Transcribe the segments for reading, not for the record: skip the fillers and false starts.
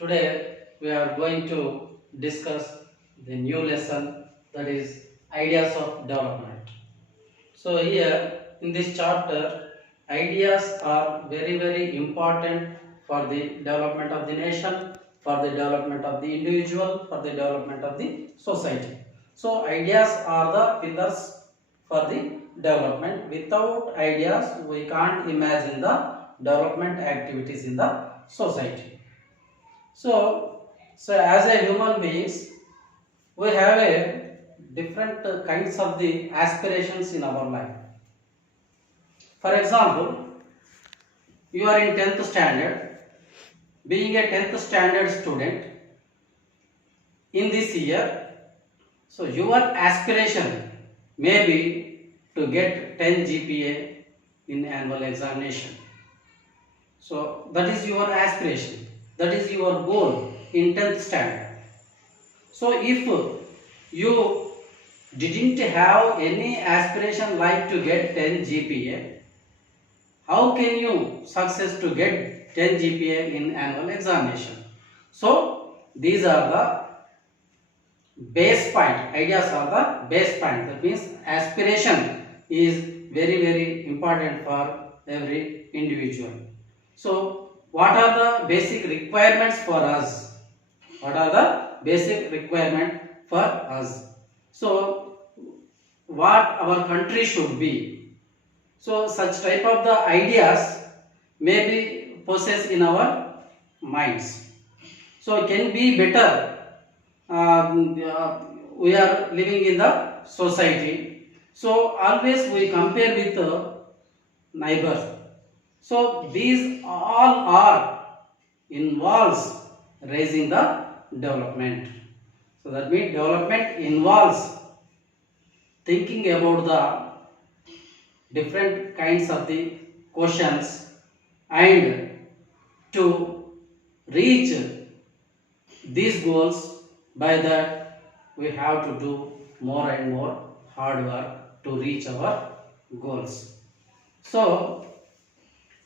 Today we are going to discuss the new lesson, that is ideas of development. So here in this chapter, ideas are very important for the development of the nation, for the development of the individual, for the development of the society. So ideas are the pillars for the development. Without ideas we can't imagine the development activities in the society. So as a human beings, we have a different kinds of the aspirations in our life. For example, you are in 10th standard. Being a 10th standard student in this year, so your aspiration may be to get 10 GPA in annual examination. So that is your aspiration. That is your goal in 10th standard. So if you didn't have any aspiration like to get 10 GPA, how can you success to get 10 GPA in annual examination? So these are the base point. Ideas are the base point. That means aspiration is very important for every individual. So what are the basic requirements for us? What are the basic requirement for us? So what our country should be? So such type of the ideas may be possessed in our minds. So can be better. We are living in the society. So always we compare with neighbors. So these all are involves raising the development. So that means development involves thinking about the different kinds of the questions, and to reach these goals. By that we have to do more and more hard work to reach our goals. So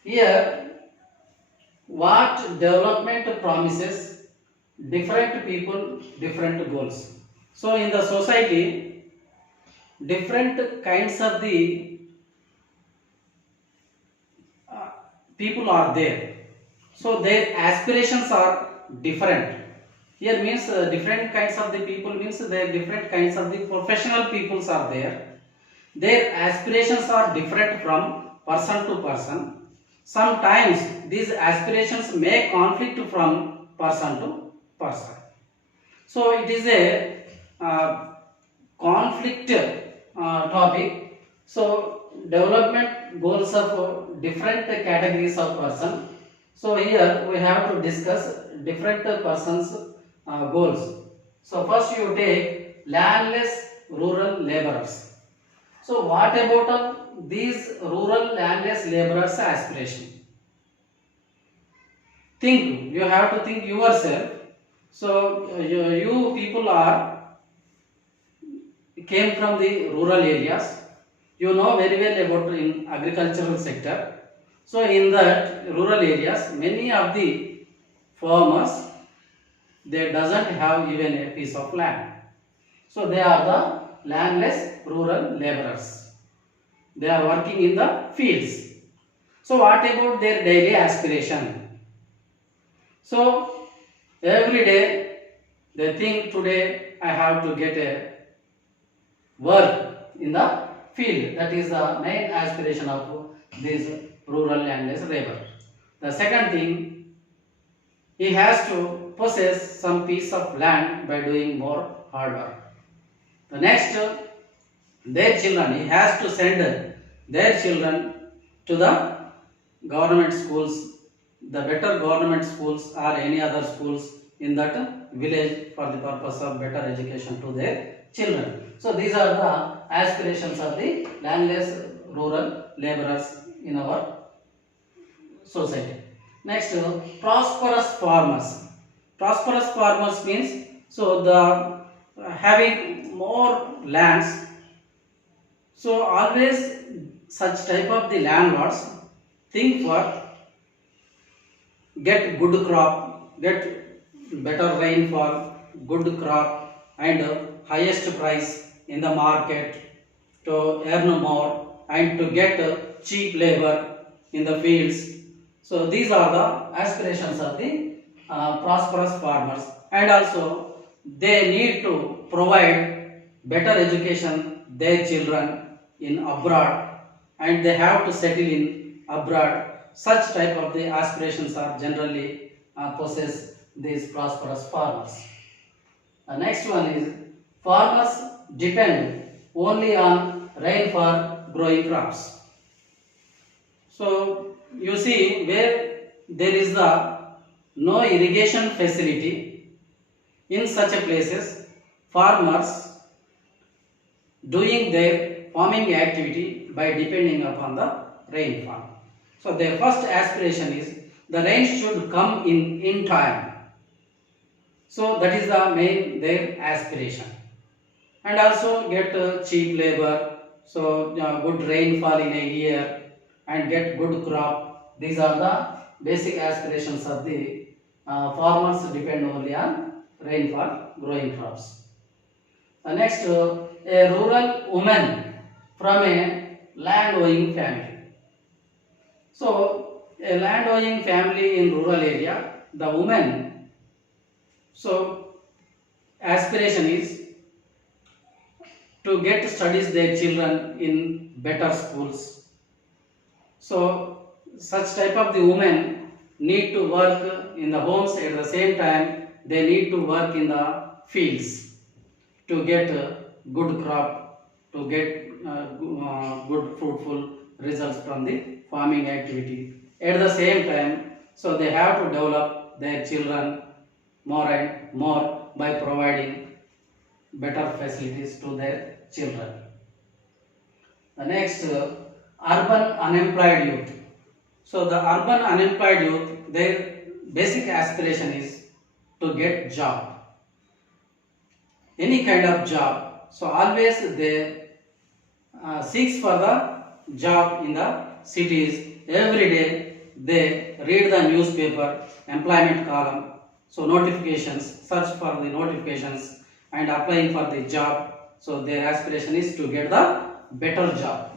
here what development promises, different people different goals. So in the society different kinds of the people are there, so their aspirations are different. Here means different kinds of the people means there different kinds of the professional peoples are there. Their aspirations are different from person to person. Sometimes these aspirations may conflict from person to person. So it is a conflict topic. So development goals of different categories of person. So here we have to discuss different persons goals. So first you take landless rural laborers. So what about these rural landless laborers aspiration? Think, you have to think yourself. So you people are came from the rural areas. You know very well about in agricultural sector. So in that rural areas, many of the farmers, they doesn't have even a piece of land. So they are the landless rural laborers. They are working in the fields. So what about their daily aspiration? So every day they think, today I have to get a work in the field. That is the main aspiration of this rural landless labor. The second thing, he has to possess some piece of land by doing more hard work. The next, their children, he has to send their children to the government schools, the better government schools or any other schools in that village for the purpose of better education to their children. So these are the aspirations of the landless rural laborers in our society. Next, prosperous farmers. Prosperous farmers means, so the having more lands. So always such type of the landlords think for get good crop, get better rainfall, good crop, and highest price in the market, to earn more and to get cheap labor in the fields. So these are the aspirations of the prosperous farmers, and also they need to provide better education their children in abroad, and they have to settle in abroad. Such type of the aspirations are generally possess these prosperous farmers. The next one is farmers depend only on rain for growing crops. So you see, where there is the no irrigation facility, in such a places farmers doing their farming activity by depending upon the rainfall. So their first aspiration is the rain should come in time. So that is the main their aspiration, and also get cheap labor. So good rainfall in a year and get good crop. These are the basic aspirations of the farmers depend only on rainfall growing crops. Next, a rural woman from a land owning family. So a land owning family in rural area, the woman, so aspiration is to get studies their children in better schools. So such type of the women need to work in the homes, at the same time they need to work in the fields to get good crop, to get good fruitful results from the farming activity. At the same time, so they have to develop their children more and more by providing better facilities to their children. The next, urban unemployed youth. So the urban unemployed youth, their basic aspiration is to get job, any kind of job. So always they seeks for the job in the cities. Every day they read the newspaper, employment column, so notifications, search for the notifications and applying for the job. So their aspiration is to get the better job.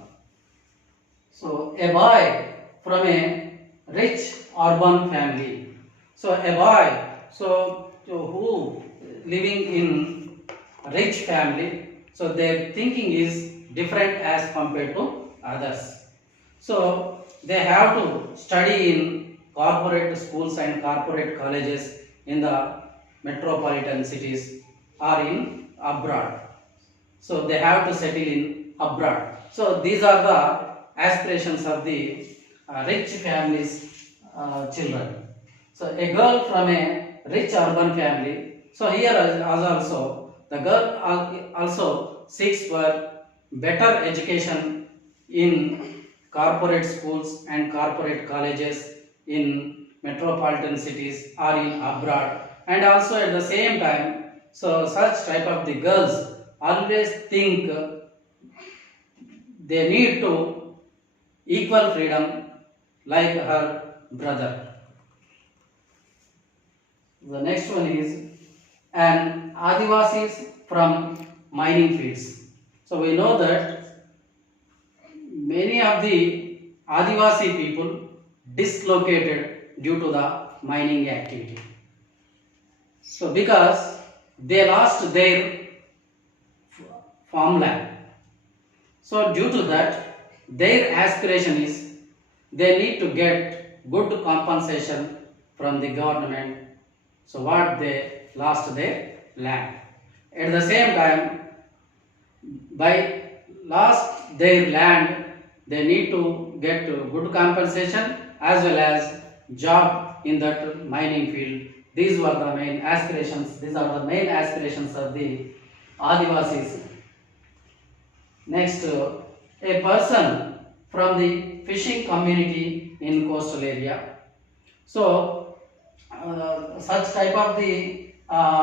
So a boy from a rich urban family. So a boy, so who living in rich family, so their thinking is different as compared to others. So they have to study in corporate schools and corporate colleges in the metropolitan cities or in abroad. So they have to settle in abroad. So these are the aspirations of the rich families children. So a girl from a rich urban family. So here as also the girl also seeks for better education in corporate schools and corporate colleges in metropolitan cities or in abroad, and also at the same time, so such type of the girls always think they need to equal freedom like her brother. The next one is an Adivasis from mining fields. So we know that many of the Adivasi people dislocated due to the mining activity. So because they lost their farmland. So due to that, their aspiration is they need to get good compensation from the government. So what they lost their land. At the same time, by lost their land, they need to get good compensation as well as job in that mining field. These were the main aspirations. These are the main aspirations of the Adivasis. Next, a person from the fishing community in coastal area. So, such type of the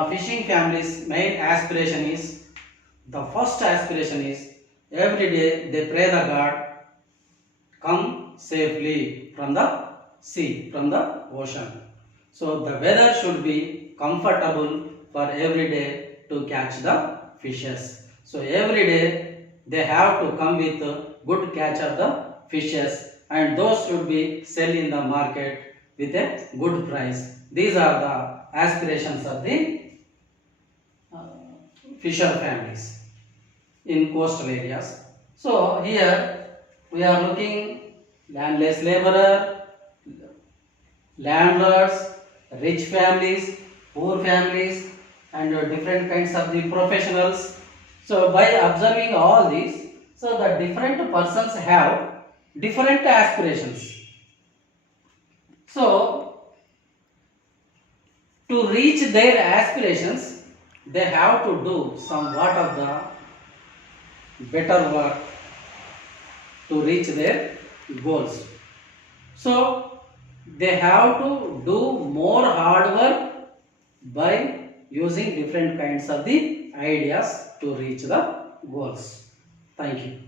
fishing families' main aspiration is, the first aspiration is every day they pray the God come safely from the sea, from the ocean. So the weather should be comfortable for every day to catch the fishes. So every day they have to come with a good catch of the fishes, and those should be sell in the market with a good price. These are the aspirations of the fisher families in coastal areas. So here we are looking landless laborer, landlords, rich families, poor families, and different kinds of the professionals. So by observing all these, so the different persons have different aspirations. So to reach their aspirations, they have to do somewhat of the better work to reach their goals. So they have to do more hard work by using different kinds of the ideas to reach the goals. Thank you.